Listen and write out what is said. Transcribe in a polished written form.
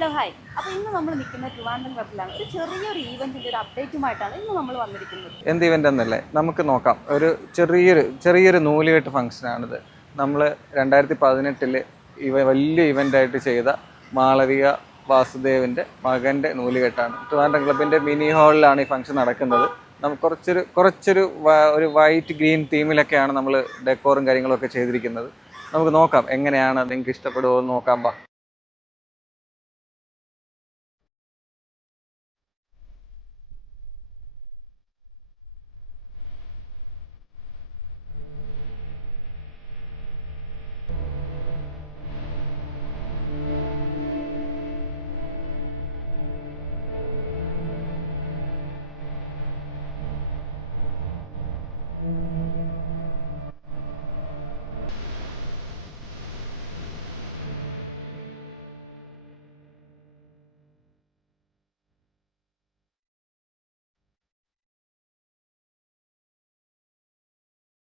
Hello hi. അപ്പോൾ ഇന്ന് നമ്മൾ നിൽക്കുന്ന ട്രിവാൻഡ്രം ക്ലബ്ബിലാണ്. ഒരു ചെറിയൊരു ഈവൻറ്റിൻ്റെ ഒരു അപ്ഡേറ്റുമായിട്ടാണ് ഇന്ന് നമ്മൾ വന്നിരിക്കുന്നത്. എന്ത് ഇവൻ്റ് എന്നല്ലേ നമുക്ക് നോക്കാം. ഒരു ചെറിയൊരു നൂലുകെട്ട് ഫംഗ്ഷനാണിത്. നമ്മൾ 2018 വലിയ ഇവൻ്റായിട്ട് ചെയ്ത മാളവിക വാസുദേവിൻ്റെ മകൻ്റെ നൂലുകെട്ടാണ്. ട്രിവാൻഡ്രം ക്ലബിൻ്റെ മിനി ഹാളിലാണ് ഈ ഫംഗ്ഷൻ നടക്കുന്നത്. നമുക്ക് കുറച്ചൊരു വൈറ്റ് ഗ്രീൻ തീമിലൊക്കെയാണ് നമ്മൾ ഡെക്കോറും കാര്യങ്ങളൊക്കെ ചെയ്തിരിക്കുന്നത്. നമുക്ക് നോക്കാം എങ്ങനെയാണ്, നിങ്ങൾക്ക് ഇഷ്ടപ്പെടുമോ എന്ന് നോക്കാം.